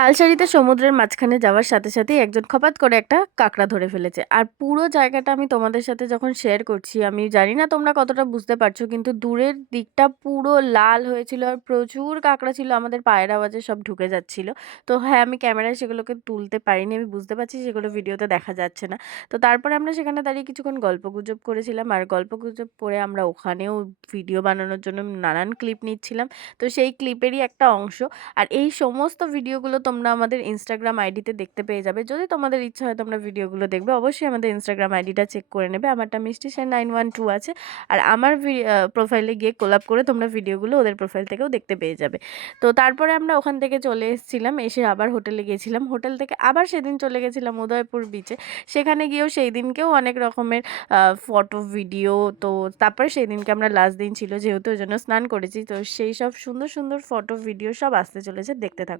তালসারিতে সমুদ্রের মাঝখানে যাওয়ার সাথে সাথেই একজন খপাত করে একটা কাঁকড়া ধরে ফেলেছে। আর পুরো জায়গাটা আমি তোমাদের সাথে যখন শেয়ার করছি, আমি জানি না তোমরা কতটা বুঝতে পারছো, কিন্তু দূরের দিকটা পুরো লাল হয়েছিল আর প্রচুর কাঁকড়া ছিল, আমাদের পায়ের আওয়াজে সব ঢুকে যাচ্ছিল। তো হ্যাঁ, আমি ক্যামেরায় সেগুলোকে তুলতে পারিনি, আমি বুঝতে পারছি সেগুলো ভিডিওতে দেখা যাচ্ছে না। তো তারপরে আমরা সেখানে দাঁড়িয়ে কিছুক্ষণ গল্পগুজব করেছিলাম, আর গল্পগুজব করে আমরা ওখানেও ভিডিও বানানোর জন্য নানান ক্লিপ নিচ্ছিলাম। তো সেই ক্লিপেরই একটা অংশ। আর এই সমস্ত ভিডিওগুলো তোমরা আমাদের ইনস্টাগ্রাম আইডিতে দেখতে পেয়ে যাবে। যদি তোমাদের ইচ্ছা হয় তোমরা ভিডিওগুলো দেখবে, অবশ্যই আমাদের ইনস্টাগ্রাম আইডিটা চেক করে নেবে। আমারটা মিষ্টি সেন 912 আছে। আর আমার প্রোফাইলে গিয়ে কোলাপ করে তোমরা ভিডিওগুলো ওদের প্রোফাইল থেকেও দেখতে পেয়ে যাবে। তো তারপরে আমরা ওখান থেকে চলে এসেছিলাম, এসে আবার হোটেলে গিয়েছিলাম। হোটেল থেকে আবার সেদিন চলে গেছিলাম উদয়পুর বিচে। সেখানে গিয়েও সেই দিনকেও অনেক রকমের ফটো ভিডিও। তো তারপরে সেই দিনকে আমরা লাস্ট দিন ছিল যেহেতু, ওই জন্য স্নান করেছি। তো সেই সব সুন্দর সুন্দর ফটো ভিডিও সব আসতে চলেছে, দেখতে থাকো।